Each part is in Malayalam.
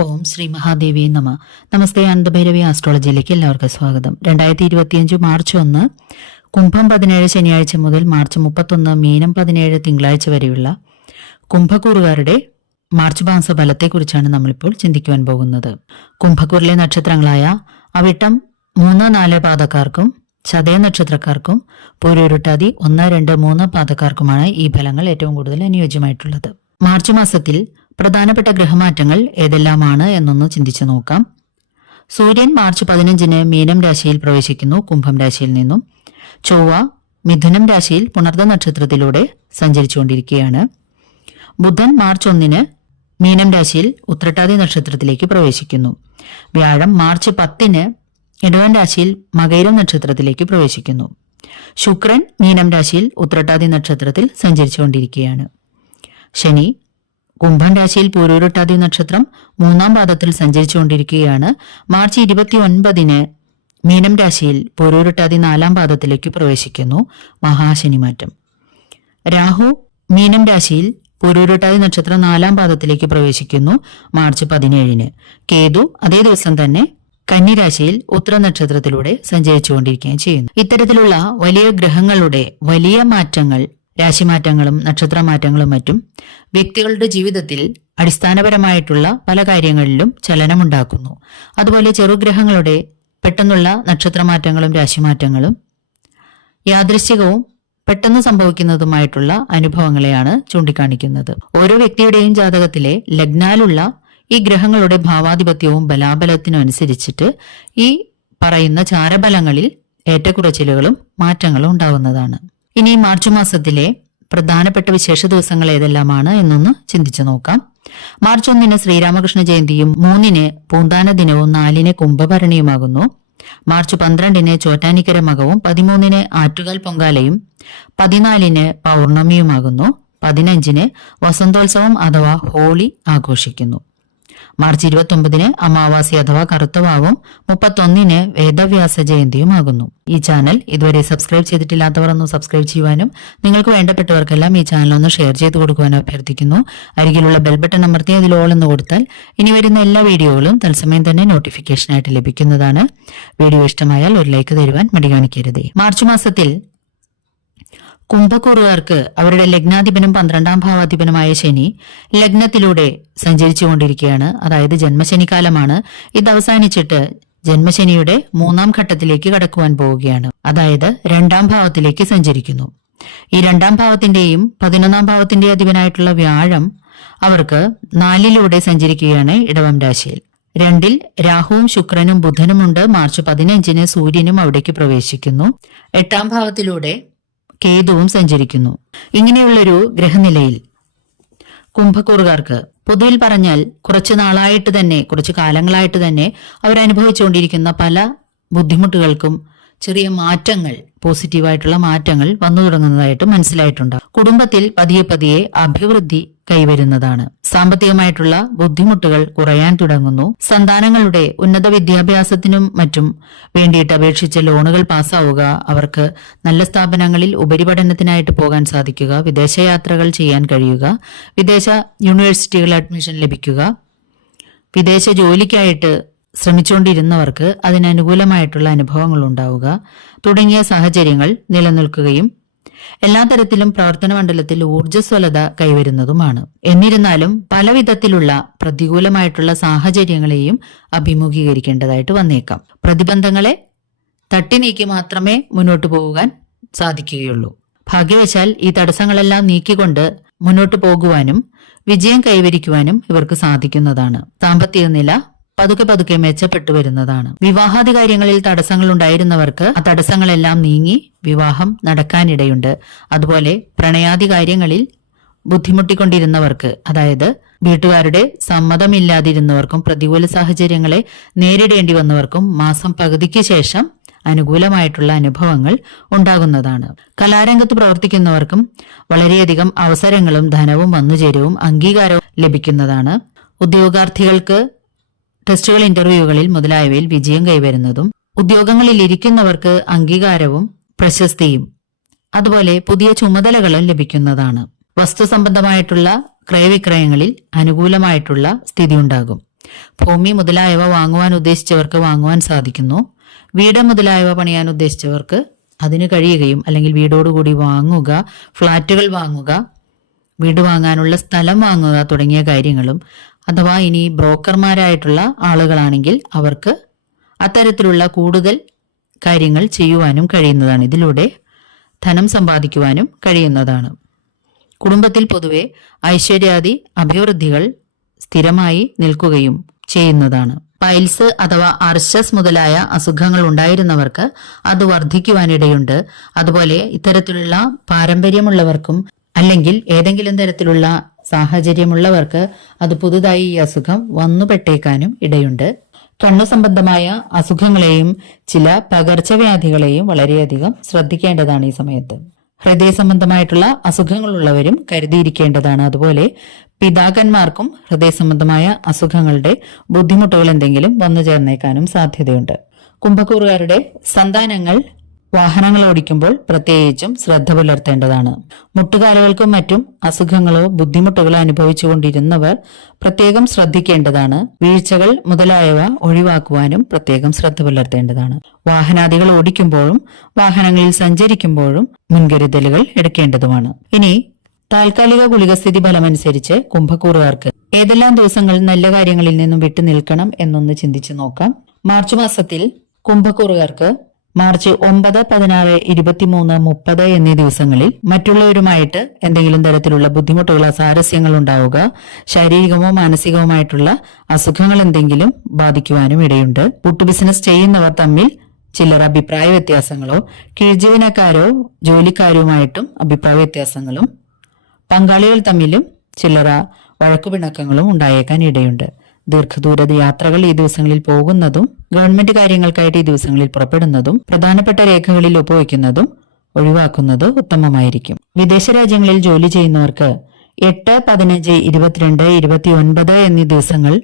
ഓം ശ്രീ മഹാദേവി നമ. നമസ്തേ അനന്തഭൈരവി ആസ്ട്രോളജിയിലേക്ക് എല്ലാവർക്കും സ്വാഗതം. രണ്ടായിരത്തി ഇരുപത്തിയഞ്ച് മാർച്ച് ഒന്ന് കുംഭം പതിനേഴ് ശനിയാഴ്ച മുതൽ മാർച്ച് മുപ്പത്തൊന്ന് മീനം പതിനേഴ് തിങ്കളാഴ്ച വരെയുള്ള കുംഭക്കൂറുകാരുടെ മാർച്ച് മാസ ഫലത്തെക്കുറിച്ചാണ് നമ്മളിപ്പോൾ ചിന്തിക്കുവാൻ പോകുന്നത്. കുംഭക്കൂറിലെ നക്ഷത്രങ്ങളായ അവിട്ടം മൂന്ന് നാല് പാതക്കാർക്കും ചതയ നക്ഷത്രക്കാർക്കും പൂരൂരുട്ടാതി ഒന്ന് രണ്ട് മൂന്ന് പാതക്കാർക്കുമാണ് ഈ ഫലങ്ങൾ ഏറ്റവും കൂടുതൽ അനുയോജ്യമായിട്ടുള്ളത്. മാർച്ച് മാസത്തിൽ പ്രധാനപ്പെട്ട ഗ്രഹമാറ്റങ്ങൾ ഏതെല്ലാമാണ് എന്നൊന്ന് ചിന്തിച്ചു നോക്കാം. സൂര്യൻ മാർച്ച് പതിനഞ്ചിന് മീനം രാശിയിൽ പ്രവേശിക്കുന്നു കുംഭം രാശിയിൽ നിന്നും. ചൊവ്വ മിഥുനം രാശിയിൽ പുണർദ നക്ഷത്രത്തിലൂടെ സഞ്ചരിച്ചുകൊണ്ടിരിക്കുകയാണ്. ബുധൻ മാർച്ച് ഒന്നിന് മീനം രാശിയിൽ ഉത്രട്ടാതി നക്ഷത്രത്തിലേക്ക് പ്രവേശിക്കുന്നു. വ്യാഴം മാർച്ച് പത്തിന് ഇടവൻ രാശിയിൽ മകൈരം നക്ഷത്രത്തിലേക്ക് പ്രവേശിക്കുന്നു. ശുക്രൻ മീനം രാശിയിൽ ഉത്രട്ടാതി നക്ഷത്രത്തിൽ സഞ്ചരിച്ചുകൊണ്ടിരിക്കുകയാണ്. ശനി കുംഭം രാശിയിൽ പൂരൂരുട്ടാതി നക്ഷത്രം മൂന്നാം പാദത്തിൽ സഞ്ചരിച്ചുകൊണ്ടിരിക്കുകയാണ്. മാർച്ച് ഇരുപത്തി ഒൻപതിന് മീനം രാശിയിൽ പൂരൂരുട്ടാതി നാലാം പാദത്തിലേക്ക് പ്രവേശിക്കുന്നു. മഹാശനിമാറ്റം രാഹു മീനം രാശിയിൽ പൂരൂരുട്ടാതി നക്ഷത്രം നാലാം പാദത്തിലേക്ക് പ്രവേശിക്കുന്നു. മാർച്ച് പതിനേഴിന്. കേതു അതേ ദിവസം തന്നെ കന്നിരാശിയിൽ ഉത്തര നക്ഷത്രത്തിലൂടെ സഞ്ചരിച്ചുകൊണ്ടിരിക്കുകയും ചെയ്യുന്നു. ഇത്തരത്തിലുള്ള വലിയ ഗ്രഹങ്ങളുടെ വലിയ മാറ്റങ്ങൾ രാശിമാറ്റങ്ങളും നക്ഷത്രമാറ്റങ്ങളും മറ്റും വ്യക്തികളുടെ ജീവിതത്തിൽ അടിസ്ഥാനപരമായിട്ടുള്ള പല കാര്യങ്ങളിലും ചലനമുണ്ടാക്കുന്നു. അതുപോലെ ചെറുഗ്രഹങ്ങളുടെ പെട്ടെന്നുള്ള നക്ഷത്രമാറ്റങ്ങളും രാശിമാറ്റങ്ങളും യാദൃശ്ചികവും പെട്ടെന്ന് സംഭവിക്കുന്നതുമായിട്ടുള്ള അനുഭവങ്ങളെയാണ് ചൂണ്ടിക്കാണിക്കുന്നത്. ഓരോ വ്യക്തിയുടെയും ജാതകത്തിലെ ലഗ്നാലുള്ള ഈ ഗ്രഹങ്ങളുടെ ഭാവാധിപത്യവും ബലാബലത്തിനും അനുസരിച്ചിട്ട് ഈ പറയുന്ന ചാരബലങ്ങളിൽ ഏറ്റക്കുറച്ചിലുകളും മാറ്റങ്ങളും ഉണ്ടാവുന്നതാണ്. ഇനി മാർച്ച് മാസത്തിലെ പ്രധാനപ്പെട്ട വിശേഷ ദിവസങ്ങൾ ഏതെല്ലാമാണ് എന്നൊന്ന് ചിന്തിച്ചു നോക്കാം. മാർച്ച് ഒന്നിന് ശ്രീരാമകൃഷ്ണ ജയന്തിയും മൂന്നിന് പൂന്താന ദിനവും നാലിന് കുംഭഭരണിയുമാകുന്നു. മാർച്ച് പന്ത്രണ്ടിന് ചോറ്റാനിക്കര മകവും പതിമൂന്നിന് ആറ്റുകാൽ പൊങ്കാലയും പതിനാലിന് പൗർണമിയുമാകുന്നു. പതിനഞ്ചിന് വസന്തോത്സവം അഥവാ ഹോളി ആഘോഷിക്കുന്നു. മാർച്ച് ഇരുപത്തൊമ്പതിന് അമാവാസി അഥവാ കറുത്തവാവും മുപ്പത്തൊന്നിന് വേദവ്യാസ ജയന്തിയുമാകുന്നു. ഈ ചാനൽ ഇതുവരെ സബ്സ്ക്രൈബ് ചെയ്തിട്ടില്ലാത്തവർ ഒന്ന് സബ്സ്ക്രൈബ് ചെയ്യുവാനും നിങ്ങൾക്ക് വേണ്ടപ്പെട്ടവർക്കെല്ലാം ഈ ചാനൽ ഒന്ന് ഷെയർ ചെയ്ത് കൊടുക്കുവാനും അഭ്യർത്ഥിക്കുന്നു. അരികിലുള്ള ബെൽ ബട്ടൺ അമർത്തി അതിൽ ഓൾ എന്ന് കൊടുത്താൽ ഇനി വരുന്ന എല്ലാ വീഡിയോകളും തത്സമയം തന്നെ നോട്ടിഫിക്കേഷനായിട്ട് ലഭിക്കുന്നതാണ്. വീഡിയോ ഇഷ്ടമായാൽ ഒരു ലൈക്ക് തരുവാൻ മടി കാണിക്കരുതേ. മാർച്ച് മാസത്തിൽ കുംഭക്കൂറുകാർക്ക് അവരുടെ ലഗ്നാധിപനും പന്ത്രണ്ടാം ഭാവാധിപനുമായ ശനി ലഗ്നത്തിലൂടെ സഞ്ചരിച്ചുകൊണ്ടിരിക്കുകയാണ്. അതായത് ജന്മശനിക്കാലമാണ്. ഇത് അവസാനിച്ചിട്ട് ജന്മശനിയുടെ മൂന്നാം ഘട്ടത്തിലേക്ക് കടക്കുവാൻ പോവുകയാണ്. അതായത് രണ്ടാം ഭാവത്തിലേക്ക് സഞ്ചരിക്കുന്നു. ഈ രണ്ടാം ഭാവത്തിന്റെയും പതിനൊന്നാം ഭാവത്തിന്റെ അധിപനായിട്ടുള്ള വ്യാഴം അവർക്ക് നാലിലൂടെ സഞ്ചരിക്കുകയാണ് ഇടവം രാശിയിൽ. രണ്ടിൽ രാഹുവും ശുക്രനും ബുധനുമുണ്ട്. മാർച്ച് പതിനഞ്ചിന് സൂര്യനും അവിടേക്ക് പ്രവേശിക്കുന്നു. എട്ടാം ഭാവത്തിലൂടെ കേതുവും സഞ്ചരിക്കുന്നു. ഇങ്ങനെയുള്ളൊരു ഗ്രഹനിലയിൽ കുംഭക്കൂറുകാർക്ക് പൊതുവിൽ പറഞ്ഞാൽ കുറച്ചു നാളായിട്ട് തന്നെ കുറച്ചു കാലങ്ങളായിട്ട് തന്നെ അവരനുഭവിച്ചുകൊണ്ടിരിക്കുന്ന പല ബുദ്ധിമുട്ടുകൾക്കും ചെറിയ മാറ്റങ്ങൾ പോസിറ്റീവായിട്ടുള്ള മാറ്റങ്ങൾ വന്നു തുടങ്ങുന്നതായിട്ട് മനസ്സിലായിട്ടുണ്ട്. കുടുംബത്തിൽ പതിയെ പതിയെ അഭിവൃദ്ധി കൈവരുന്നതാണ്. സാമ്പത്തികമായിട്ടുള്ള ബുദ്ധിമുട്ടുകൾ കുറയാൻ തുടങ്ങുന്നു. സന്താനങ്ങളുടെ ഉന്നത വിദ്യാഭ്യാസത്തിനും മറ്റും വേണ്ടിയിട്ട് അപേക്ഷിച്ച ലോണുകൾ പാസ്സാവുക അവർക്ക് നല്ല സ്ഥാപനങ്ങളിൽ ഉപരിപഠനത്തിനായിട്ട് പോകാൻ സാധിക്കുക വിദേശയാത്രകൾ ചെയ്യാൻ കഴിയുക വിദേശ യൂണിവേഴ്സിറ്റികളിൽ അഡ്മിഷൻ ലഭിക്കുക വിദേശ ജോലിക്കായിട്ട് ശ്രമിച്ചുകൊണ്ടിരുന്നവർക്ക് അതിനനുകൂലമായിട്ടുള്ള അനുഭവങ്ങൾ ഉണ്ടാവുക തുടങ്ങിയ സാഹചര്യങ്ങൾ നിലനിൽക്കുകയും എല്ലാ തരത്തിലും പ്രവർത്തന മണ്ഡലത്തിൽ ഊർജസ്വലത കൈവരുന്നതുമാണ്. എന്നിരുന്നാലും പലവിധത്തിലുള്ള പ്രതികൂലമായിട്ടുള്ള സാഹചര്യങ്ങളെയും അഭിമുഖീകരിക്കേണ്ടതായിട്ട് വന്നേക്കാം. പ്രതിബന്ധങ്ങളെ തട്ടി നീക്കി മാത്രമേ മുന്നോട്ടു പോകാൻ സാധിക്കുകയുള്ളൂ. ഭാഗ്യവശാൽ ഈ തടസ്സങ്ങളെല്ലാം നീക്കിക്കൊണ്ട് മുന്നോട്ടു പോകുവാനും വിജയം കൈവരിക്കുവാനും ഇവർക്ക് സാധിക്കുന്നതാണ്. സാമ്പത്തിക നില പതുക്കെ പതുക്കെ മെച്ചപ്പെട്ടു വരുന്നതാണ്. വിവാഹാദി കാര്യങ്ങളിൽ തടസ്സങ്ങൾ ഉണ്ടായിരുന്നവർക്ക് ആ തടസ്സങ്ങളെല്ലാം നീങ്ങി വിവാഹം നടക്കാനിടയുണ്ട്. അതുപോലെ പ്രണയാദി കാര്യങ്ങളിൽ ബുദ്ധിമുട്ടിക്കൊണ്ടിരുന്നവർക്ക് അതായത് വീട്ടുകാരുടെ സമ്മതമില്ലാതിരുന്നവർക്കും പ്രതികൂല സാഹചര്യങ്ങളെ നേരിടേണ്ടി വന്നവർക്കും മാസം പകുതിക്ക് ശേഷം അനുകൂലമായിട്ടുള്ള അനുഭവങ്ങൾ ഉണ്ടാകുന്നതാണ്. കലാരംഗത്ത് പ്രവർത്തിക്കുന്നവർക്കും വളരെയധികം അവസരങ്ങളും ധനവും വന്നുചേരവും അംഗീകാരവും ലഭിക്കുന്നതാണ്. ഉദ്യോഗാർത്ഥികൾക്ക് ടെസ്റ്റുകൾ ഇന്റർവ്യൂകളിൽ മുതലായവയിൽ വിജയം കൈവരുന്നതും ഉദ്യോഗങ്ങളിൽ ഇരിക്കുന്നവർക്ക് അംഗീകാരവും പ്രശസ്തിയും അതുപോലെ പുതിയ ചുമതലകളും ലഭിക്കുന്നതാണ്. വസ്തു സംബന്ധമായിട്ടുള്ള ക്രയവിക്രയങ്ങളിൽ അനുകൂലമായിട്ടുള്ള സ്ഥിതി ഉണ്ടാകും ഭൂമി മുതലായവ വാങ്ങുവാൻ ഉദ്ദേശിച്ചവർക്ക് വാങ്ങുവാൻ സാധിക്കുന്നു. വീട് മുതലായവ പണിയാൻ ഉദ്ദേശിച്ചവർക്ക് അതിന് കഴിയുകയും അല്ലെങ്കിൽ വീടോടുകൂടി വാങ്ങുക ഫ്ളാറ്റുകൾ വാങ്ങുക വീട് വാങ്ങാനുള്ള സ്ഥലം വാങ്ങുക തുടങ്ങിയ കാര്യങ്ങളും അഥവാ ഇനി ബ്രോക്കർമാരായിട്ടുള്ള ആളുകളാണെങ്കിൽ അവർക്ക് അത്തരത്തിലുള്ള കൂടുതൽ കാര്യങ്ങൾ ചെയ്യുവാനും കഴിയുന്നതാണ്. ഇതിലൂടെ ധനം സമ്പാദിക്കുവാനും കഴിയുന്നതാണ്. കുടുംബത്തിൽ പൊതുവെ ഐശ്വര്യാദി അഭിവൃദ്ധികൾ സ്ഥിരമായി നിൽക്കുകയും ചെയ്യുന്നതാണ്. പൈൽസ് അഥവാ അർഷസ് മുതലായ അസുഖങ്ങൾ ഉണ്ടായിരുന്നവർക്ക് അത് വർദ്ധിക്കുവാനിടയുണ്ട്. അതുപോലെ ഇത്തരത്തിലുള്ള പാരമ്പര്യമുള്ളവർക്കും അല്ലെങ്കിൽ ഏതെങ്കിലും തരത്തിലുള്ള സാഹചര്യമുള്ളവർക്ക് അത് പുതുതായി ഈ അസുഖം വന്നുപെട്ടേക്കാനും ഇടയുണ്ട്. കണ്ണു സംബന്ധമായ അസുഖങ്ങളെയും ചില പകർച്ചവ്യാധികളെയും വളരെയധികം ശ്രദ്ധിക്കേണ്ടതാണ് ഈ സമയത്ത്. ഹൃദയ സംബന്ധമായിട്ടുള്ള അസുഖങ്ങളുള്ളവരും കരുതിയിരിക്കേണ്ടതാണ്. അതുപോലെ പിതാക്കന്മാർക്കും ഹൃദയ സംബന്ധമായ അസുഖങ്ങളുടെ ബുദ്ധിമുട്ടുകൾ എന്തെങ്കിലും വന്നു ചേർന്നേക്കാനും സാധ്യതയുണ്ട്. കുംഭക്കൂറുകാരുടെ സന്താനങ്ങൾ വാഹനങ്ങൾ ഓടിക്കുമ്പോൾ പ്രത്യേകിച്ചും ശ്രദ്ധ പുലർത്തേണ്ടതാണ്. മുട്ടുകാലുകൾക്കും മറ്റും അസുഖങ്ങളോ ബുദ്ധിമുട്ടുകളോ അനുഭവിച്ചുകൊണ്ടിരുന്നവർ പ്രത്യേകം ശ്രദ്ധിക്കേണ്ടതാണ്. വീഴ്ചകൾ മുതലായവ ഒഴിവാക്കുവാനും പ്രത്യേകം ശ്രദ്ധ പുലർത്തേണ്ടതാണ്. വാഹനാദികൾ ഓടിക്കുമ്പോഴും വാഹനങ്ങളിൽ സഞ്ചരിക്കുമ്പോഴും മുൻകരുതലുകൾ എടുക്കേണ്ടതുമാണ്. ഇനി താൽക്കാലിക ഗുളികസ്ഥിതി ഫലമനുസരിച്ച് കുംഭക്കൂറുകാർക്ക് ഏതെല്ലാം ദിവസങ്ങൾ നല്ല കാര്യങ്ങളിൽ നിന്നും വിട്ടു നിൽക്കണം എന്നൊന്ന് ചിന്തിച്ചു നോക്കാം. മാർച്ച് മാസത്തിൽ കുംഭക്കൂറുകാർക്ക് മാർച്ച് ഒമ്പത് പതിനാറ് ഇരുപത്തിമൂന്ന് മുപ്പത് എന്നീ ദിവസങ്ങളിൽ മറ്റുള്ളവരുമായിട്ട് എന്തെങ്കിലും തരത്തിലുള്ള ബുദ്ധിമുട്ടുകളോ സാരസ്യങ്ങൾ ഉണ്ടാവുക ശാരീരികമോ മാനസികവുമായിട്ടുള്ള അസുഖങ്ങൾ എന്തെങ്കിലും ബാധിക്കുവാനും ഇടയുണ്ട്. പുട്ടു ബിസിനസ് ചെയ്യുന്നവർ തമ്മിൽ ചിലർ അഭിപ്രായ വ്യത്യാസങ്ങളോ കീഴ്ജീവനക്കാരോ ജോലിക്കാരുമായിട്ടും അഭിപ്രായ വ്യത്യാസങ്ങളും പങ്കാളികൾ തമ്മിലും ചില്ലറ വഴക്കുപിണക്കങ്ങളും ഉണ്ടായേക്കാൻ ഇടയുണ്ട്. ദീർഘദൂര യാത്രകൾ ഈ ദിവസങ്ങളിൽ പോകുന്നതും ഗവൺമെന്റ് കാര്യങ്ങൾക്കായിട്ട് ഈ ദിവസങ്ങളിൽ പുറപ്പെടുന്നതും പ്രധാനപ്പെട്ട രേഖകളിൽ ഒപ്പുവെക്കുന്നതും ഒഴിവാക്കുന്നത് ഉത്തമമായിരിക്കും. വിദേശ രാജ്യങ്ങളിൽ ജോലി ചെയ്യുന്നവർക്ക് എട്ട് പതിനഞ്ച് ഇരുപത്തിരണ്ട് ഇരുപത്തിയൊൻപത് എന്നീ ദിവസങ്ങൾ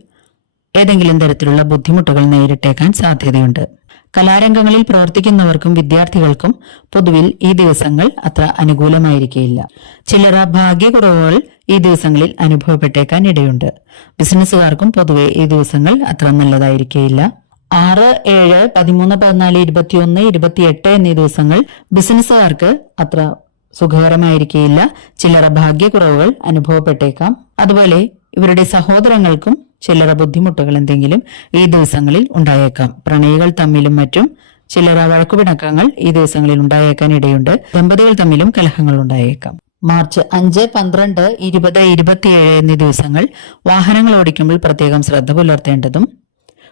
ഏതെങ്കിലും തരത്തിലുള്ള ബുദ്ധിമുട്ടുകൾ നേരിട്ടേക്കാൻ സാധ്യതയുണ്ട്. കലാരംഗങ്ങളിൽ പ്രവർത്തിക്കുന്നവർക്കും വിദ്യാർത്ഥികൾക്കും പൊതുവിൽ ഈ ദിവസങ്ങൾ അത്ര അനുകൂലമായിരിക്കില്ല ചിലർ ഭാഗ്യക്കുറവുകൾ ഈ ദിവസങ്ങളിൽ അനുഭവപ്പെട്ടേക്കാൻ ഇടയുണ്ട്. ബിസിനസ്സുകാർക്കും പൊതുവെ ഈ ദിവസങ്ങൾ അത്ര നല്ലതായിരിക്കില്ല ആറ് ഏഴ് പതിമൂന്ന് പതിനാല് ഇരുപത്തിയൊന്ന് ഇരുപത്തിയെട്ട് എന്നീ ദിവസങ്ങൾ ബിസിനസ്സുകാർക്ക് അത്ര സുഖകരമായിരിക്കില്ല ചിലർ ഭാഗ്യക്കുറവുകൾ അനുഭവപ്പെട്ടേക്കാം. അതുപോലെ ഇവരുടെ സഹോദരങ്ങൾക്കും ചില്ലറ ബുദ്ധിമുട്ടുകൾ എന്തെങ്കിലും ഈ ദിവസങ്ങളിൽ ഉണ്ടായേക്കാം. പ്രണയികൾ തമ്മിലും മറ്റും ചിലര വഴക്കുപിണക്കങ്ങൾ ഈ ദിവസങ്ങളിൽ ഉണ്ടായേക്കാൻ ഇടയുണ്ട്. ദമ്പതികൾ തമ്മിലും കലഹങ്ങൾ ഉണ്ടായേക്കാം. മാർച്ച് അഞ്ച് പന്ത്രണ്ട് ഇരുപത് ഇരുപത്തിയേഴ് എന്നീ ദിവസങ്ങൾ വാഹനങ്ങൾ ഓടിക്കുമ്പോൾ പ്രത്യേകം ശ്രദ്ധ പുലർത്തേണ്ടതും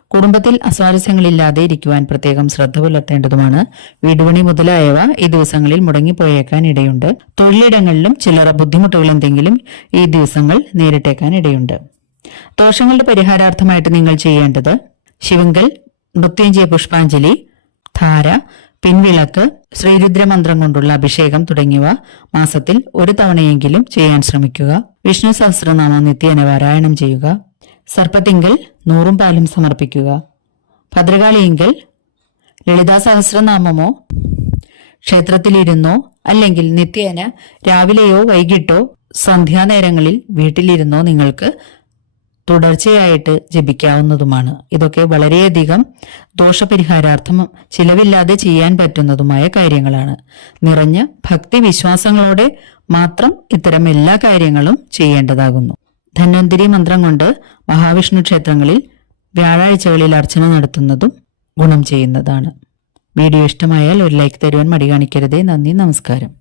കുടുംബത്തിൽ അസ്വാരസ്യങ്ങളില്ലാതെ ഇരിക്കുവാൻ പ്രത്യേകം ശ്രദ്ധ പുലർത്തേണ്ടതുമാണ്. വീടുപണി മുതലായവ ഈ ദിവസങ്ങളിൽ മുടങ്ങിപ്പോയേക്കാൻ ഇടയുണ്ട്. തൊഴിലിടങ്ങളിലും ചില്ലറ ബുദ്ധിമുട്ടുകൾ എന്തെങ്കിലും ഈ ദിവസങ്ങൾ നേരിട്ടേക്കാൻ ഇടയുണ്ട്. ദോഷങ്ങളുടെ പരിഹാരാർത്ഥമായിട്ട് നിങ്ങൾ ചെയ്യേണ്ടത് ശിവങ്കൽ മൃത്യുഞ്ജയ പുഷ്പാഞ്ജലി ധാര പിൻവിളക്ക് ശ്രീരുദ്രമന്ത്രം കൊണ്ടുള്ള അഭിഷേകം തുടങ്ങിയവ മാസത്തിൽ ഒരു തവണയെങ്കിലും ചെയ്യാൻ ശ്രമിക്കുക. വിഷ്ണു സഹസ്രനാമം നിത്യേന പാരായണം ചെയ്യുക. സർപ്പത്തിങ്കൽ നൂറും പാലും സമർപ്പിക്കുക. ഭദ്രകാളിയെങ്കിൽ ലളിതാ സഹസ്രനാമമോ ക്ഷേത്രത്തിലിരുന്നോ അല്ലെങ്കിൽ നിത്യേന രാവിലെയോ വൈകിട്ടോ സന്ധ്യാനേരങ്ങളിൽ വീട്ടിലിരുന്നോ നിങ്ങൾക്ക് തുടർച്ചയായിട്ട് ജപിക്കാവുന്നതുമാണ്. ഇതൊക്കെ വളരെയധികം ദോഷപരിഹാരാർത്ഥം ചിലവില്ലാതെ ചെയ്യാൻ പറ്റുന്നതുമായ കാര്യങ്ങളാണ്. നിറഞ്ഞ ഭക്തി വിശ്വാസങ്ങളോടെ മാത്രം ഇത്തരം എല്ലാ കാര്യങ്ങളും ചെയ്യേണ്ടതാകുന്നു. ധന്വന്തിരി മന്ത്രം കൊണ്ട് മഹാവിഷ്ണു ക്ഷേത്രങ്ങളിൽ വ്യാഴാഴ്ചകളിൽ അർച്ചന നടത്തുന്നതും ഗുണം ചെയ്യുന്നതാണ്. വീഡിയോ ഇഷ്ടമായാൽ ഒരു ലൈക്ക് തരുവാൻ മടി കാണിക്കരുതേ. നന്ദി നമസ്കാരം.